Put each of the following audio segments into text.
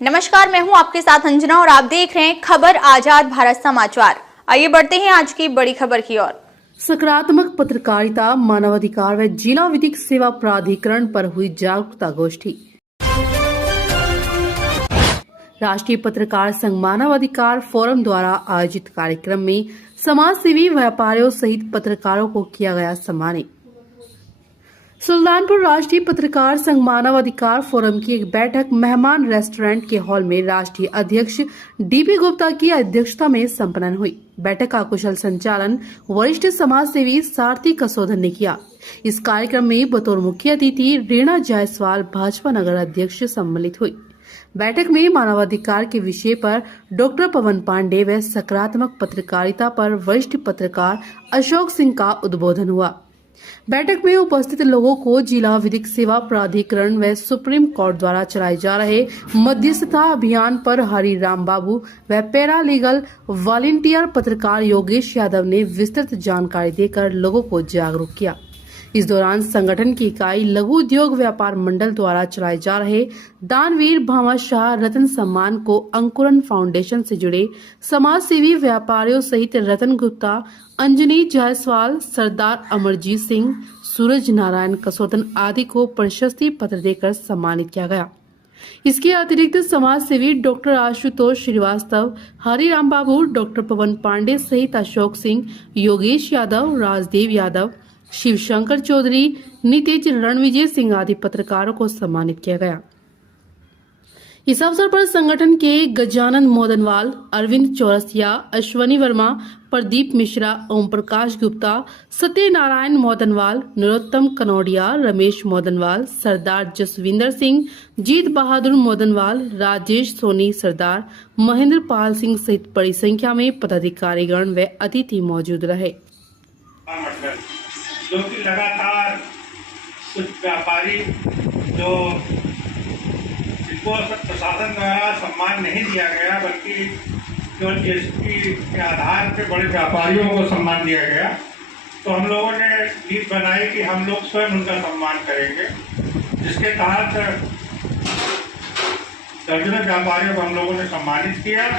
नमस्कार, मैं हूं आपके साथ अंजना और आप देख रहे हैं खबर आजाद भारत समाचार। आइए बढ़ते हैं आज की बड़ी खबर की ओर। सकारात्मक पत्रकारिता, मानवाधिकार व जिला विधिक सेवा प्राधिकरण पर हुई जागरूकता गोष्ठी। राष्ट्रीय पत्रकार संघ मानवाधिकार फोरम द्वारा आयोजित कार्यक्रम में समाज सेवी व्यापारियों सहित पत्रकारों को किया गया सम्मानित। सुल्तानपुर राष्ट्रीय पत्रकार संघ मानवाधिकार फोरम की एक बैठक मेहमान रेस्टोरेंट के हॉल में राष्ट्रीय अध्यक्ष डीपी गुप्ता की अध्यक्षता में संपन्न हुई। बैठक का कुशल संचालन वरिष्ठ समाज सेवी सारथी कसोधन ने किया। इस कार्यक्रम में बतौर मुख्य अतिथि रीना जायसवाल भाजपा नगर अध्यक्ष सम्मिलित हुई। बैठक में मानवाधिकार के विषय पर डॉक्टर पवन पांडे व सकारात्मक पत्रकारिता पर वरिष्ठ पत्रकार अशोक सिंह का उद्बोधन हुआ। बैठक में उपस्थित लोगों को जिला विधिक सेवा प्राधिकरण व सुप्रीम कोर्ट द्वारा चलाए जा रहे मध्यस्थता अभियान पर हरि राम बाबू व पैरा लीगल वॉलंटियर पत्रकार योगेश यादव ने विस्तृत जानकारी देकर लोगों को जागरूक किया। इस दौरान संगठन की इकाई लघु उद्योग व्यापार मंडल द्वारा चलाए जा रहे दानवीर भामाशाह रतन सम्मान को अंकुरन फाउंडेशन से जुड़े समाज सेवी व्यापारियों सहित रतन गुप्ता, अंजनी जायसवाल, सरदार अमरजीत सिंह, सूरज नारायण कसोतन आदि को प्रशस्ति पत्र देकर सम्मानित किया गया। इसके अतिरिक्त समाज सेवी डॉक्टर आशुतोष श्रीवास्तव, हरि राम बाबू, डॉक्टर पवन पांडे सहित अशोक सिंह, योगेश यादव, राजदेव यादव, शिवशंकर चौधरी, नितेज रणविजय सिंह आदि पत्रकारों को सम्मानित किया गया। इस अवसर पर संगठन के गजानन मोदनवाल, अरविंद चौरसिया, अश्वनी वर्मा, प्रदीप मिश्रा, ओम प्रकाश गुप्ता, सत्यनारायण मोदनवाल, नरोत्तम कनौडिया, रमेश मोदनवाल, सरदार जसविंदर सिंह, जीत बहादुर मोदनवाल, राजेश सोनी सरदार, महेंद्र पाल सिंह सहित बड़ी संख्या में पदाधिकारीगण व अतिथि मौजूद रहे। जो कि लगातार कुछ व्यापारी जो जिनको प्रशासन द्वारा सम्मान नहीं दिया गया बल्कि केवल जीएसटी के आधार पर बड़े व्यापारियों को सम्मान दिया गया, तो हम लोगों ने नीति बनाई कि हम लोग स्वयं उनका सम्मान करेंगे, जिसके तहत दर्जनों व्यापारियों को हम लोगों ने सम्मानित किया।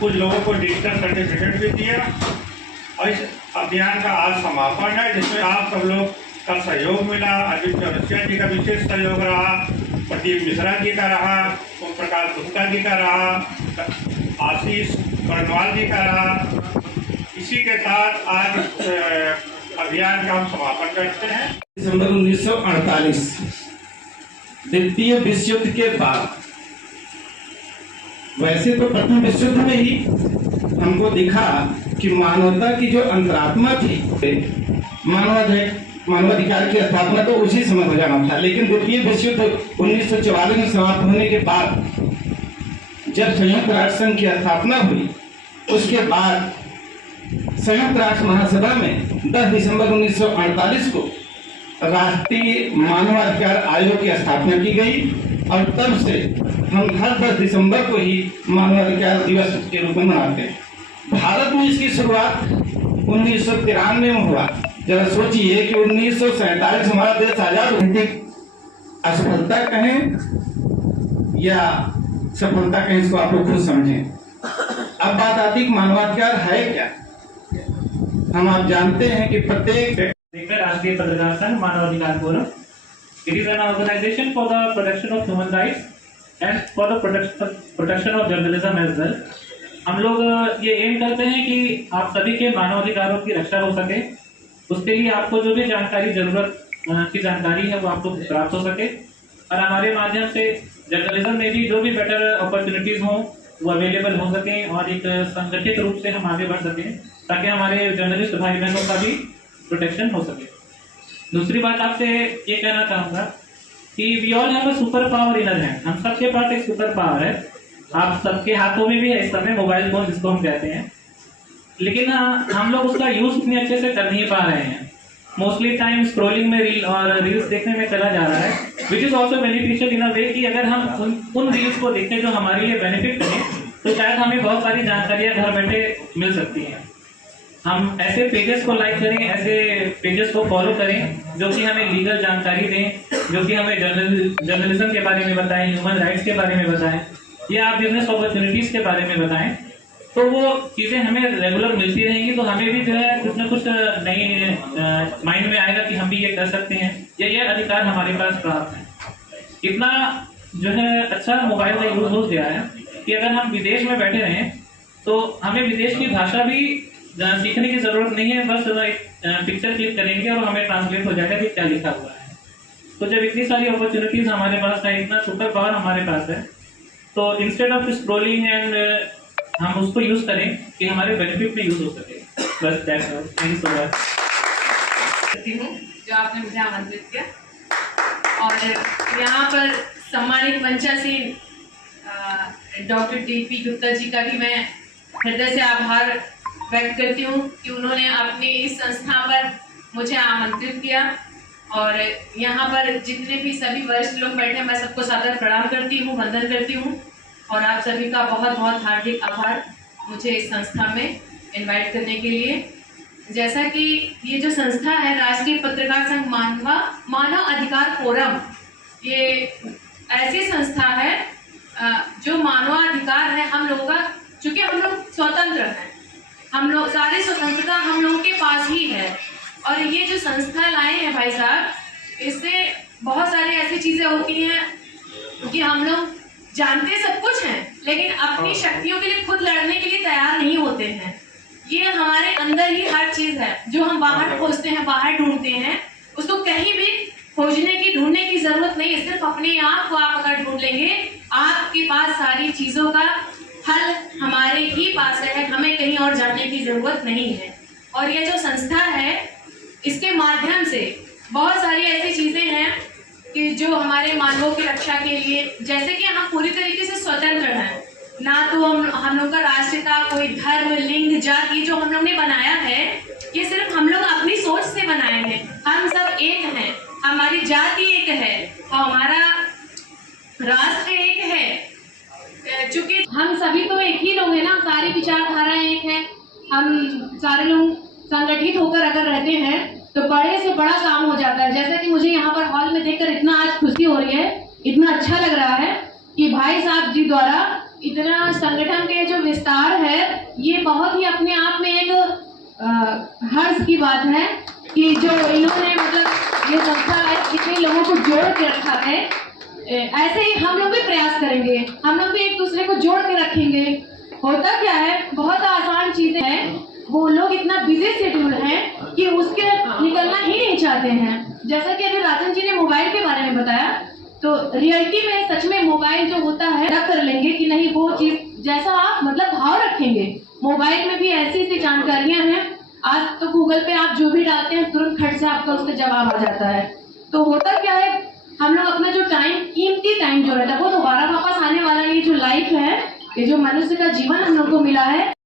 कुछ लोगों को डिजिटल सर्टिफिकेट भी दिया और इस अभियान का आज समापन है, जिसमें आप सब लोग का सहयोग मिला। अरविंद चौरसिया जी का विशेष सहयोग रहा, प्रदीप मिश्रा जी का रहा, ओम प्रकाश गुप्ता जी का रहा, आशीष बरनवाल जी का रहा। इसी के साथ आज अभियान का हम समापन करते हैं। दिसंबर 1948 द्वितीय विश्व युद्ध के बाद, वैसे तो प्रथम विश्व युद्ध में ही हमको दिखा कि मानवता की जो अंतरात्मा थी, मानवाधिकार की स्थापना तो उसी समय हो जाना था, लेकिन द्वितीय विश्व युद्ध 1944 में समाप्त होने के बाद जब संयुक्त राष्ट्र संघ की स्थापना हुई, उसके बाद संयुक्त राष्ट्र महासभा में 10 दिसंबर 1948 को राष्ट्रीय मानवाधिकार आयोग की स्थापना की गई और तब से हम हर 10 दिसंबर को ही मानवाधिकार दिवस के रूप में मनाते हैं। भारत में इसकी शुरुआत 1993 में हुआ। जरा सोचिए कि 1947 हमारा देश आजाद हुआ। असफलता कहें या सफलता कहें, इसको आप लोग खुद समझें। अब बात आती है मानवाधिकार है क्या। हम आप जानते हैं कि प्रत्येक राष्ट्रीय पत्रकार संघ मानवाधिकार forum, it is an organization for the protection of human rights and for the protection of journalism as well. हम लोग ये एम करते हैं कि आप सभी के मानवाधिकारों की रक्षा हो सके, उसके लिए आपको जो भी जानकारी जरूरत की जानकारी है वो आपको प्राप्त हो सके, और हमारे माध्यम से जर्नलिज्म में भी जो भी बेटर अपॉर्चुनिटीज हों वो अवेलेबल हो सके और एक संगठित रूप से हम आगे बढ़ सकें, ताकि हमारे जर्नलिस्ट भाई बहनों का भी प्रोटेक्शन हो सके। दूसरी बात आपसे ये कहना चाहूँगा कि we all have a super power in our hand. हम सबके पास एक सुपर पावर है, आप सबके हाथों में भी है इस समय मोबाइल फोन जिसको हम कहते हैं, लेकिन हम लोग उसका यूज इतने अच्छे से कर नहीं पा रहे हैं। मोस्टली टाइम स्क्रॉलिंग में रील्स देखने में चला जा रहा है, which is also beneficial in a way कि अगर हम उन रील्स को देखें जो हमारे लिए बेनिफिट करें, तो शायद हमें बहुत सारी जानकारियाँ घर बैठे मिल सकती हैं। हम ऐसे पेजेस को लाइक करें, ऐसे पेजेस को फॉलो करें जो कि हमें लीगल जानकारी दें, जो कि हमें जर्नलिज्म के बारे में बताएं, ह्यूमन राइट्स के बारे में बताएं, या आप बिजनेस अपॉर्चुनिटीज के बारे में बताएं, तो वो चीज़ें हमें रेगुलर मिलती रहेंगी, तो हमें भी जो है कुछ ना कुछ नई माइंड में आएगा कि हम भी ये कर सकते हैं, या ये अधिकार हमारे पास प्राप्त है। इतना जो है अच्छा मोबाइल का यूज हो गया है कि अगर हम विदेश में बैठे रहें तो हमें विदेश की भाषा भी सीखने की जरूरत नहीं है, बस पिक्चर क्लिक करेंगे और हमें ट्रांसलेट हो जाएगा कि क्या लिखा हुआ है। तो जब इतनी सारी अपॉर्चुनिटीज हमारे पास है, इतना सुपर पावर हमारे पास है, तो इंस्टेड ऑफ स्क्रोलिंग एंड हम उसको यूज करें कि हमारे बेनिफिट में यूज हो सके। बस that's all. Thank you so much. जो आपने मुझे आमंत्रित किया और यहाँ पर सम्मानित मंचासीन डॉक्टर डीपी गुप्ता जी का भी मैं हृदय से आभार व्यक्त करती हूँ कि उन्होंने अपनी इस संस्था पर मुझे आमंत्रित किया। और यहाँ पर जितने भी सभी वरिष्ठ लोग बैठे हैं, मैं सबको सादर प्रणाम करती हूँ, वंदन करती हूँ, और आप सभी का बहुत बहुत हार्दिक आभार मुझे इस संस्था में इनवाइट करने के लिए। जैसा कि ये जो संस्था है राष्ट्रीय पत्रकार संघ मानव अधिकार फोरम, ये ऐसी संस्था है जो मानवाधिकार है हम लोगों का, चूंकि हम लोग स्वतंत्र हैं, हम लोग सारी स्वतंत्रता हम लोगों के पास ही है। और ये जो संस्था लाए हैं भाई साहब, इससे बहुत सारी ऐसी चीजें होती हैं क्योंकि हम लोग जानते सब कुछ हैं लेकिन अपनी शक्तियों के लिए खुद लड़ने के लिए तैयार नहीं होते हैं। ये हमारे अंदर ही हर चीज है जो हम बाहर खोजते हैं, बाहर ढूंढते हैं, उसको कहीं भी खोजने की ढूंढने की जरूरत नहीं है। सिर्फ अपने आप को आप अगर ढूंढ लेंगे, आपके पास सारी चीजों का हल हमारे ही पास है, हमें कहीं और जाने की जरूरत नहीं है। और ये जो संस्था है, इसके माध्यम से बहुत सारी ऐसी चीजें हैं कि जो हमारे मानवों की रक्षा के लिए, जैसे कि हम पूरी तरीके से स्वतंत्र हैं, ना तो हम लोग का राष्ट्र का कोई धर्म, लिंग, जाति जो हम लोग ने बनाया है, ये सिर्फ हम लोग अपनी सोच से बनाए हैं। हम सब एक हैं, हमारी जाति एक है और हमारा राष्ट्र एक है। चूंकि हम सभी तो एक ही लोग हैं ना, सारी विचारधाराएं एक है, हम सारे लोग संगठित होकर अगर रहते हैं तो बड़े से बड़ा काम हो जाता है। जैसा कि मुझे यहाँ पर हॉल में देखकर इतना आज खुशी हो रही है, इतना अच्छा लग रहा है कि भाई साहब जी द्वारा इतना संगठन के जो विस्तार है, ये बहुत ही अपने आप में एक हर्ष की बात है कि जो इन्होंने मतलब ये संस्था इतने लोगों को जोड़ के रखा है। ऐसे ही हम लोग भी प्रयास करेंगे, हम लोग भी एक दूसरे को जोड़ के रखेंगे। होता क्या है, बहुत आसान चीजें हैं, वो लोग इतना बिजी शेड्यूल हैं कि उसके निकलना ही नहीं चाहते हैं। जैसा कि अभी राजन जी ने मोबाइल के बारे में बताया, तो रियलिटी में सच में मोबाइल जो होता है तब कर लेंगे कि नहीं, वो चीज जैसा आप मतलब भाव रखेंगे। मोबाइल में भी ऐसी ऐसी जानकारियां हैं, आज तो गूगल पे आप जो भी डालते हैं तुरंत खट से आपका उसका जवाब आ जाता है। तो होता क्या है, हम लोग अपना जो टाइम, कीमती टाइम जो रहता है वो दोबारा वापस आने वाला, ये जो लाइफ है, ये जो मनुष्य का जीवन हम लोग को मिला है,